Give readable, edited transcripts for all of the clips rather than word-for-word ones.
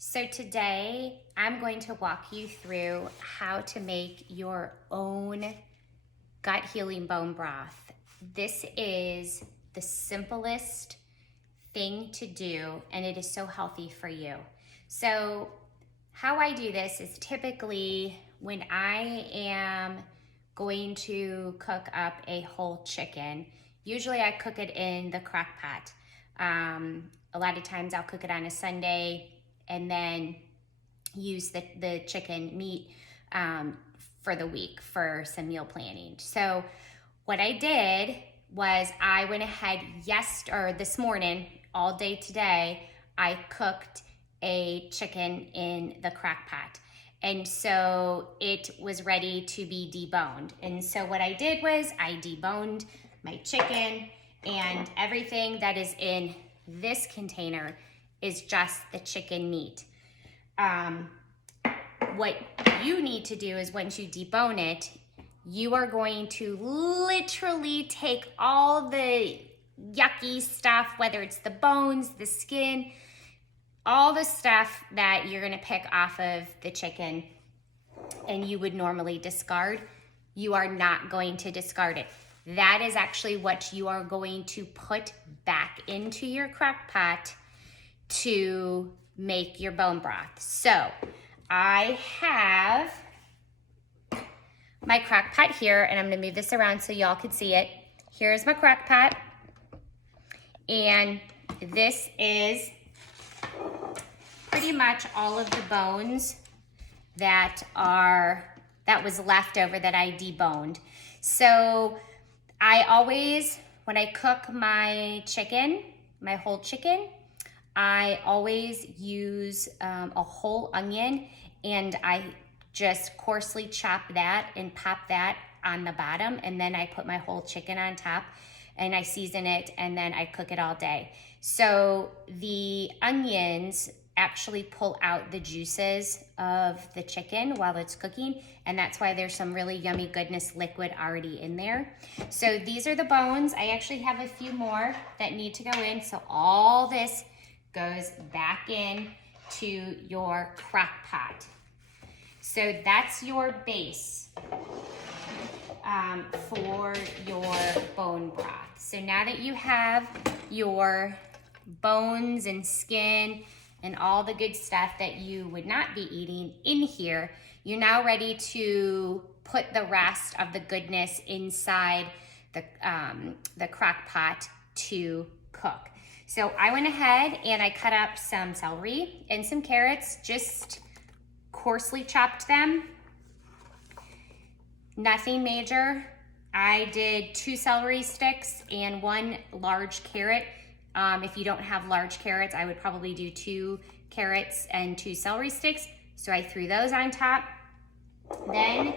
So today I'm going to walk you through how to make your own gut healing bone broth. This is the simplest thing to do and it is so healthy for you. So how I do this is typically when I am going to cook up a whole chicken, usually I cook it in the crock pot. A lot of times I'll cook it on a Sunday and then use the chicken meat for the week for some meal planning. So what I did was I went ahead this morning, all day today, I cooked a chicken in the crock pot. And so it was ready to be deboned. And so what I did was I deboned my chicken, and everything that is in this container is just the chicken meat. What you need to do is once you debone it, you are going to literally take all the yucky stuff, whether it's the bones, the skin, all the stuff that you're gonna pick off of the chicken and you would normally discard, you are not going to discard it. That is actually what you are going to put back into your crock pot to make your bone broth. So I have my crock pot here, and I'm gonna move this around so y'all can see it. Here's my crock pot, and this is pretty much all of the bones that was left over that I deboned. So I always, when I cook my chicken, my whole chicken, I always use a whole onion, and I just coarsely chop that and pop that on the bottom, and then I put my whole chicken on top and I season it, and then I cook it all day. So the onions actually pull out the juices of the chicken while it's cooking, and that's why there's some really yummy goodness liquid already in there. So these are the bones. I actually have a few more that need to go in. So all this goes back in to your crock pot. So that's your base for your bone broth. So now that you have your bones and skin and all the good stuff that you would not be eating in here, you're now ready to put the rest of the goodness inside the crock pot to cook. So I went ahead and I cut up some celery and some carrots, just coarsely chopped them. Nothing major. I did 2 celery sticks and 1 large carrot. If you don't have large carrots, I would probably do 2 carrots and 2 celery sticks. So I threw those on top. Then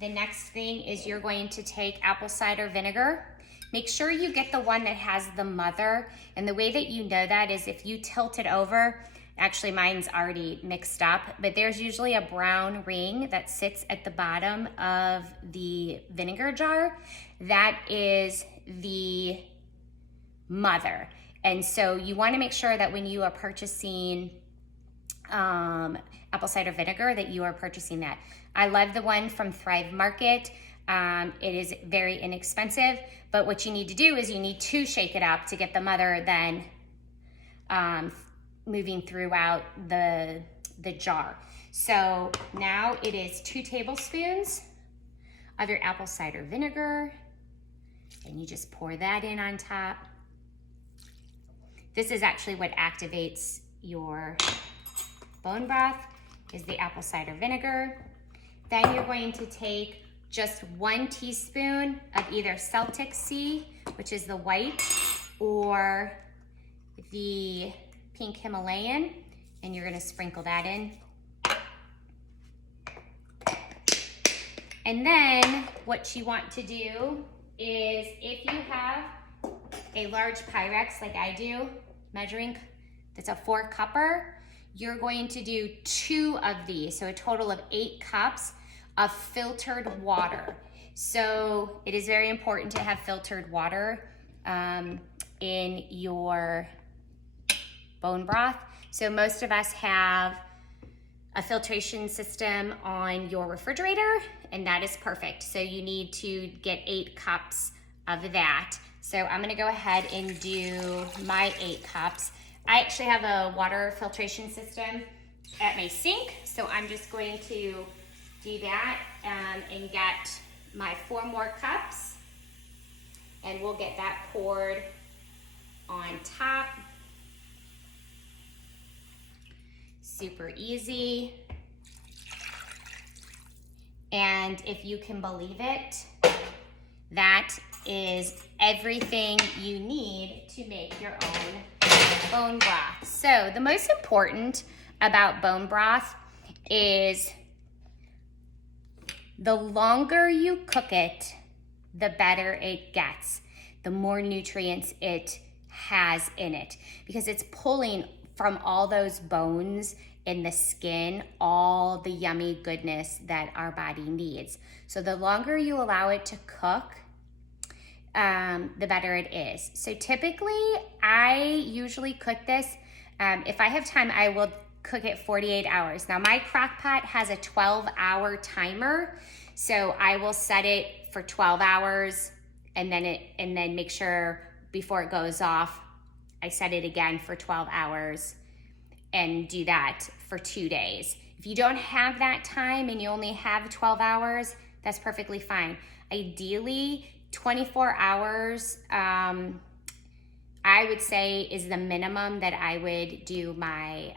the next thing is you're going to take apple cider vinegar. Make sure you get the one that has the mother. And the way that you know that is if you tilt it over, actually mine's already mixed up, but there's usually a brown ring that sits at the bottom of the vinegar jar. That is the mother. And so you want to make sure that when you are purchasing apple cider vinegar that you are purchasing that. I love the one from Thrive Market. It is very inexpensive, but what you need to do is you need to shake it up to get the mother then moving throughout the jar. So now it is 2 tablespoons of your apple cider vinegar, and you just pour that in on top. This is actually what activates your bone broth, is the apple cider vinegar. Then you're going to take just 1 teaspoon of either Celtic Sea, which is the white, or the pink Himalayan, and you're gonna sprinkle that in. And then what you want to do is, if you have a large Pyrex like I do, measuring, that's a 4-cupper, you're going to do 2 of these, so a total of 8 cups of filtered water. So it is very important to have filtered water in your bone broth So most of us have a filtration system on your refrigerator, and that is perfect. So you need to get 8 cups of that. So I'm gonna go ahead and do my 8 cups. I actually have a water filtration system at my sink, so I'm just going to do that and get my 4 more cups, and we'll get that poured on top. Super easy. And if you can believe it, that is everything you need to make your own bone broth. So the most important about bone broth is the longer you cook it, the better it gets, the more nutrients it has in it, because it's pulling from all those bones in the skin all the yummy goodness that our body needs. So the longer you allow it to cook, the better it is. So typically, I usually cook this, if I have time, I will cook it 48 hours. Now my crock pot has a 12-hour timer, so I will set it for 12 hours and then make sure before it goes off, I set it again for 12 hours and do that for 2 days. If you don't have that time and you only have 12 hours, that's perfectly fine. Ideally, 24 hours, I would say is the minimum that I would do my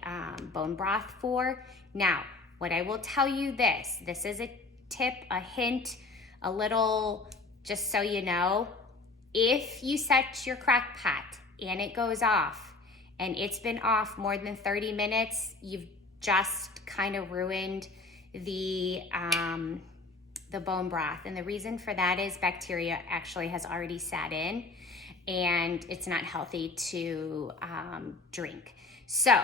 bone broth for. Now, what I will tell you this is a tip, a hint, a little, just so you know, if you set your crock pot and it goes off and it's been off more than 30 minutes, you've just kind of ruined the bone broth. And the reason for that is bacteria actually has already sat in and it's not healthy to drink. So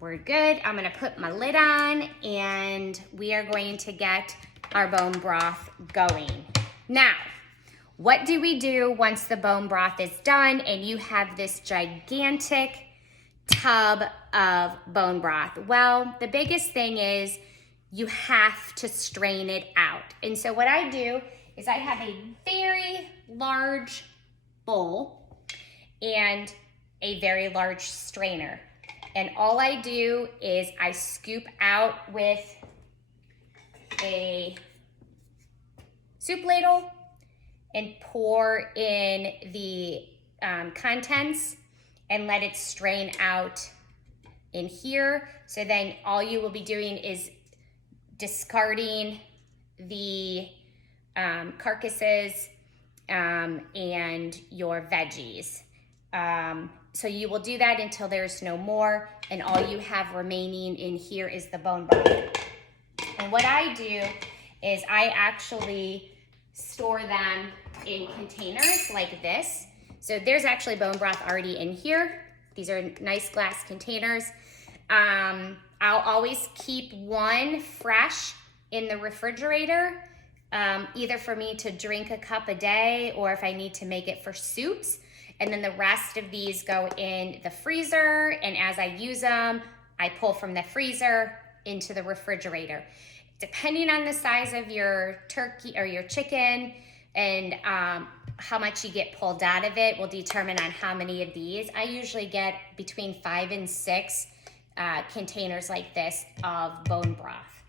we're good. I'm gonna put my lid on and we are going to get our bone broth going. Now, what do we do once the bone broth is done and you have this gigantic tub of bone broth? Well, the biggest thing is you have to strain it out. And so what I do is I have a very large bowl and a very large strainer. And all I do is I scoop out with a soup ladle and pour in the contents and let it strain out in here. So then all you will be doing is discarding the carcasses and your veggies. So you will do that until there's no more, and all you have remaining in here is the bone broth. And what I do is I actually store them in containers like this. So there's actually bone broth already in here. These are nice glass containers. I'll always keep one fresh in the refrigerator, either for me to drink a cup a day or if I need to make it for soups. And then the rest of these go in the freezer, and as I use them, I pull from the freezer into the refrigerator. Depending on the size of your turkey or your chicken and how much you get pulled out of it will determine on how many of these. I usually get between 5 and 6 containers like this of bone broth.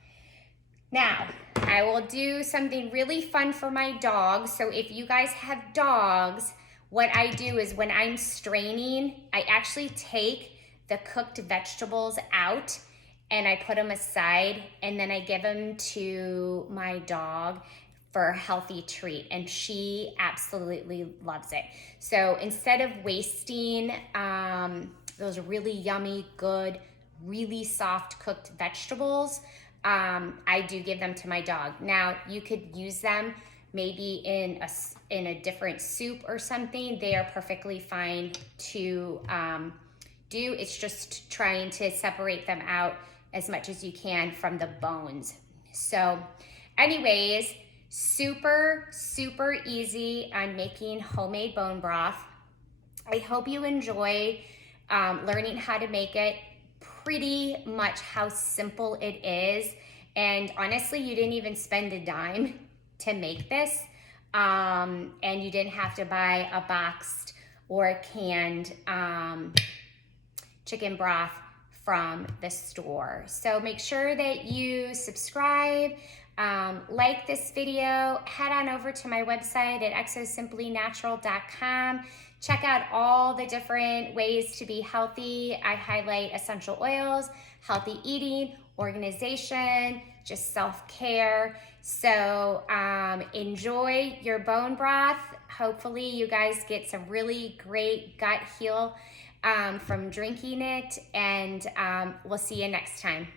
Now, I will do something really fun for my dogs. So if you guys have dogs, what I do is when I'm straining, I actually take the cooked vegetables out and I put them aside, and then I give them to my dog for a healthy treat, and she absolutely loves it. So instead of wasting those really yummy, good, really soft cooked vegetables, I do give them to my dog. Now, you could use them maybe in a different soup or something. They are perfectly fine to do. It's just trying to separate them out as much as you can from the bones. So anyways, super, super easy on making homemade bone broth. I hope you enjoy learning how to make it. pretty much how simple it is. And honestly, you didn't even spend a dime to make this. And you didn't have to buy a boxed or a canned chicken broth from the store. So make sure that you subscribe, like this video, head on over to my website at exosimplynatural.com. Check out all the different ways to be healthy. I highlight essential oils, healthy eating, organization, just self-care. So enjoy your bone broth. Hopefully you guys get some really great gut heal from drinking it, and we'll see you next time.